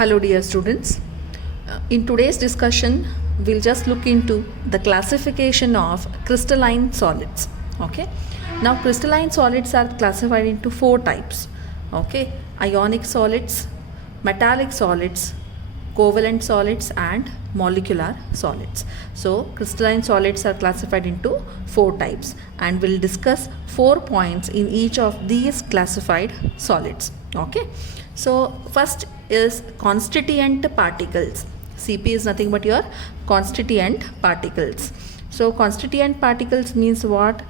Hello dear students. In today's discussion we'll just look into the classification of crystalline solids. Okay. Now crystalline solids are classified into four types. Okay. Ionic solids, metallic solids, covalent solids and molecular solids. So crystalline solids are classified into four types and we'll discuss 4 points in each of these classified solids. Okay. So first is constituent particles. Cp is nothing but your constituent particles. So constituent particles means what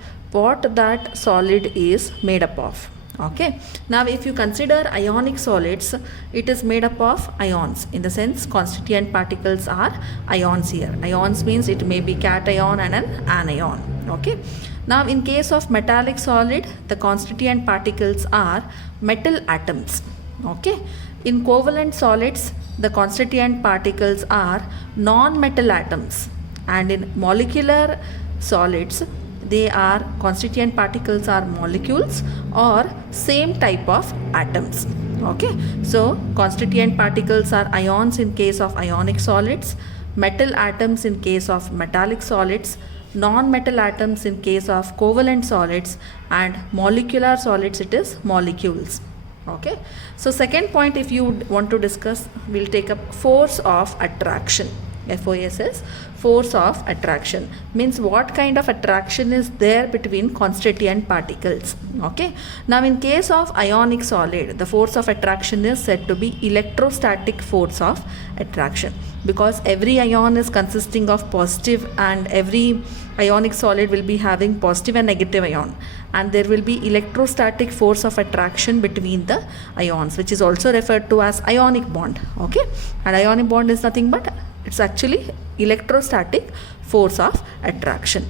that solid is made up of. Okay. Now if you consider ionic solids, it is made up of ions. In the sense constituent particles are ions here. Ions means it may be cation and an anion. Okay. Now in case of metallic solid, the constituent particles are metal atoms. Okay. In covalent solids, the constituent particles are non-metal atoms, and in molecular solids, they are constituent particles are molecules or same type of atoms. Okay. So constituent particles are ions in case of ionic solids, metal atoms in case of metallic solids, non-metal atoms in case of covalent solids, and molecular solids it is molecules. Okay. So second point, if you want to discuss, we'll take up force of attraction. FOS is force of attraction, means what kind of attraction is there between constituent particles. Okay. Now in case of ionic solid, the force of attraction is said to be electrostatic force of attraction, because every ion is consisting of positive, and every ionic solid will be having positive and negative ion, and there will be electrostatic force of attraction between the ions, which is also referred to as ionic bond. Okay. And ionic bond is nothing but it's actually electrostatic force of attraction.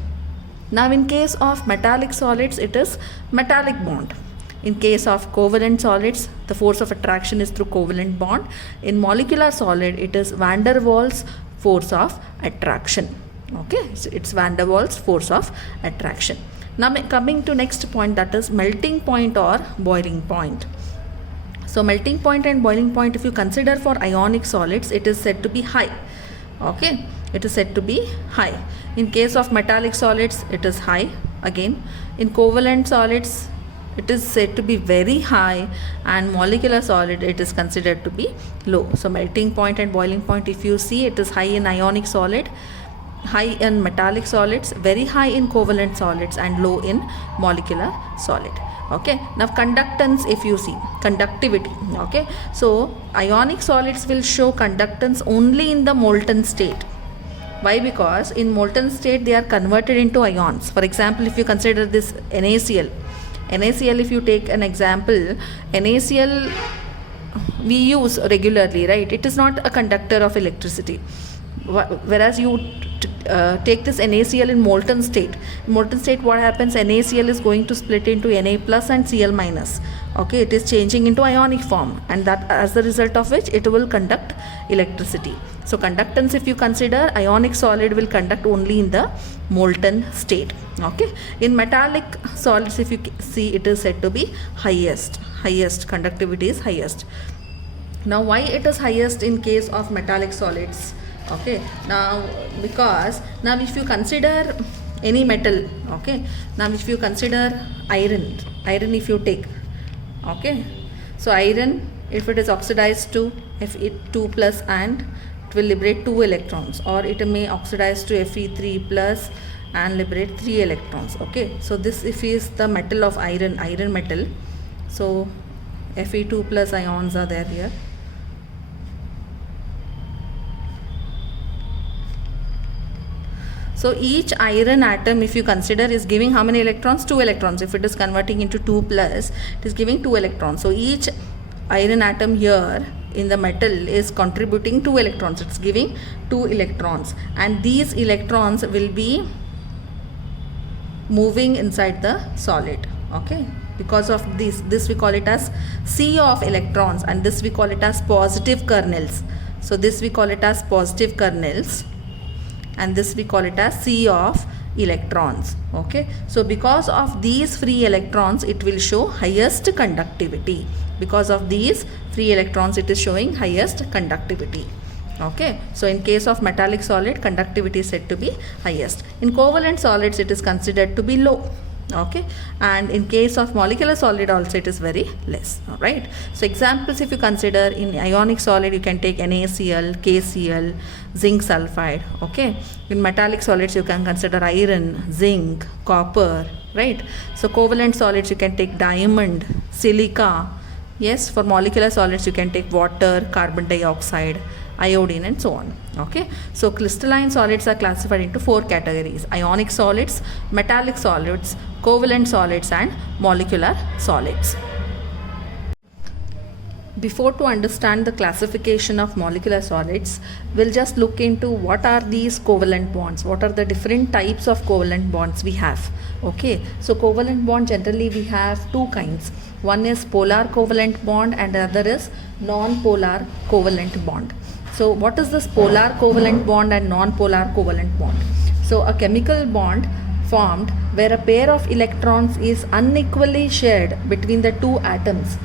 Now in case of metallic solids, it is metallic bond. In case of covalent solids, the force of attraction is through covalent bond. In molecular solid, it is van der Waals force of attraction. Okay, so it's van der Waals force of attraction. Now coming to next point, that is melting point or boiling point. So melting point and boiling point, if you consider for ionic solids, it is said to be high. Okay, it is said to be high. In case of metallic solids, it is high again. In covalent solids, it is said to be very high, and molecular solid it is considered to be low. So melting point and boiling point, if you see, it is high in ionic solid, high in metallic solids, very high in covalent solids, and low in molecular solid. Okay. Now conductance, if you see, conductivity. Okay. So ionic solids will show conductance only in the molten state. Why? Because in molten state they are converted into ions. For example, if you consider this NaCl, if you take an example, NaCl we use regularly, right? It is not a conductor of electricity. Whereas you take this NaCl in molten state. In molten state, what happens? NaCl is going to split into Na plus and Cl minus. Okay, it is changing into ionic form, and that as the result of which it will conduct electricity. So conductance, if you consider, ionic solid will conduct only in the molten state. Okay. In metallic solids, if you see, it is said to be highest conductivity is highest. Now why it is highest in case of metallic solids? Okay. Now because now if you consider any metal, okay, now if you consider iron if you take, okay, so iron, if it is oxidized to Fe2 plus, and it will liberate 2 electrons, or it may oxidize to Fe3 plus and liberate 3 electrons. Okay, so this if is the metal of iron metal, so Fe2 plus ions are there here. So each iron atom, if you consider, is giving how many electrons? 2 electrons. If it is converting into 2 plus, it is giving 2 electrons. So each iron atom here in the metal is contributing 2 electrons. It's giving 2 electrons, and these electrons will be moving inside the solid. Okay, because of this we call it as sea of electrons, and this we call it as positive kernels. So this we call it as positive kernels, and this we call it as sea of electrons. Okay, so because of these free electrons, it will show highest conductivity. Because of these free 3 electrons it is showing highest conductivity. Okay, so in case of metallic solid, conductivity is said to be highest. In covalent solids it is considered to be low. Okay, and in case of molecular solid also it is very less. All right, so examples if you consider, in ionic solid you can take NaCl, KCl, zinc sulfide. Okay, in metallic solids you can consider iron, zinc, copper, right? So covalent solids you can take diamond, silica. Yes, for molecular solids you can take water, carbon dioxide, iodine, and so on. Okay, so crystalline solids are classified into 4 categories: ionic solids, metallic solids, covalent solids, and molecular solids. Before to understand the classification of molecular solids, we'll just look into what are these covalent bonds, what are the different types of covalent bonds we have. Okay, so covalent bond generally we have 2 kinds. One is polar covalent bond and the other is non-polar covalent bond. So what is this polar covalent bond and non-polar covalent bond? So a chemical bond formed where a pair of electrons is unequally shared between the 2 atoms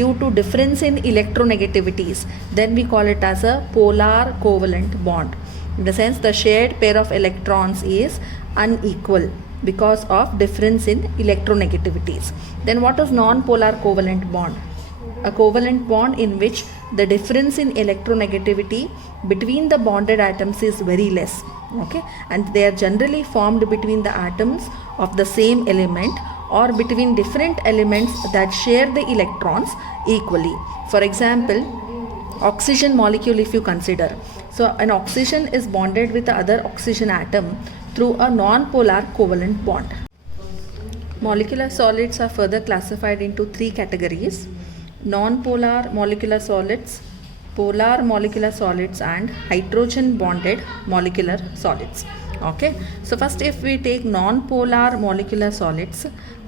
due to difference in electronegativities, then we call it as a polar covalent bond. In the sense the shared pair of electrons is unequal because of difference in electronegativities. Then what is non-polar covalent bond? A covalent bond in which the difference in electronegativity between the bonded atoms is very less. Okay, and they are generally formed between the atoms of the same element or between different elements that share the electrons equally. For example, oxygen molecule if you consider. So an oxygen is bonded with the other oxygen atom through a non-polar covalent bond. Molecular solids are further classified into 3 categories: non-polar molecular solids, polar molecular solids, and hydrogen bonded molecular solids. Okay, so first if we take non-polar molecular solids,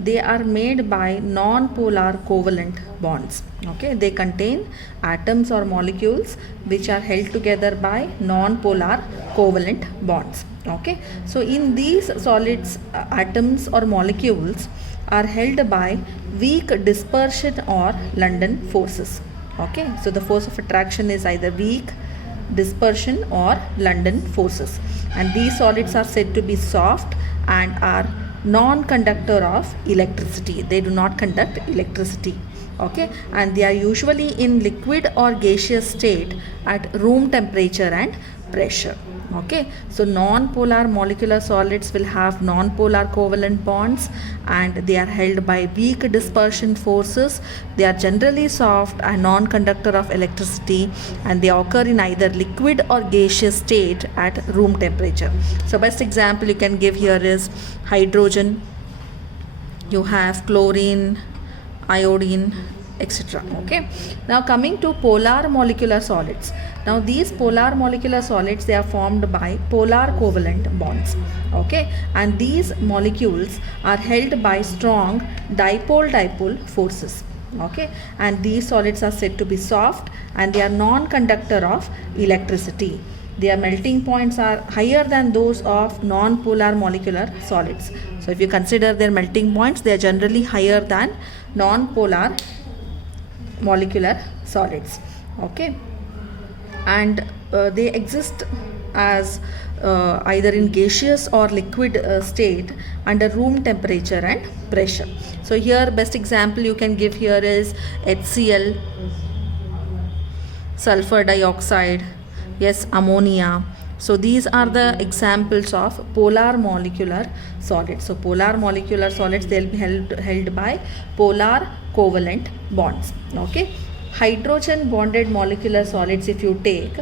they are made by non-polar covalent bonds. Okay, they contain atoms or molecules which are held together by non-polar covalent bonds. Okay, so in these solids, atoms or molecules are held by weak dispersion or London forces. Okay, so the force of attraction is either weak, dispersion, or London forces, and these solids are said to be soft and are non-conductor of electricity. They do not conduct electricity. Okay, and they are usually in liquid or gaseous state at room temperature and pressure. Okay, so non-polar molecular solids will have non-polar covalent bonds and they are held by weak dispersion forces. They are generally soft and non-conductor of electricity, and they occur in either liquid or gaseous state at room temperature. So best example you can give here is hydrogen, you have chlorine, iodine, etc. Okay, now coming to polar molecular solids. Now these polar molecular solids, they are formed by polar covalent bonds. Okay, and these molecules are held by strong dipole-dipole forces. Okay, and these solids are said to be soft and they are non-conductor of electricity. Their melting points are higher than those of non-polar molecular solids. So if you consider their melting points, they are generally higher than non-polar molecular solids. Okay, and they exist as either in gaseous or liquid state under room temperature and pressure. So here best example you can give here is HCl, sulfur dioxide, yes, ammonia. So these are the examples of polar molecular solids. So polar molecular solids, they will be held by polar covalent bonds. Okay, hydrogen bonded molecular solids, if you take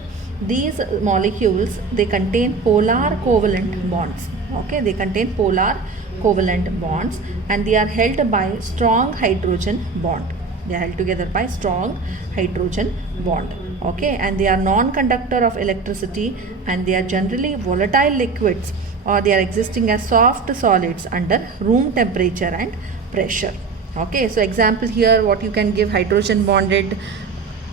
these molecules, they contain polar covalent bonds. Okay, they contain polar covalent bonds and they are held by strong hydrogen bond. They are held together by strong hydrogen bond. Okay, and they are non-conductor of electricity and they are generally volatile liquids, or they are existing as soft solids under room temperature and pressure. Okay, so example here what you can give hydrogen bonded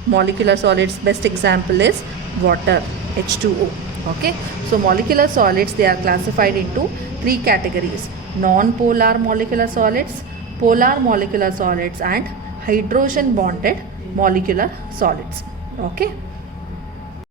molecular solids, best example is water, H2O. Okay, so molecular solids, they are classified into 3 categories: non-polar molecular solids, polar molecular solids, and hydrogen bonded molecular solids. Okay.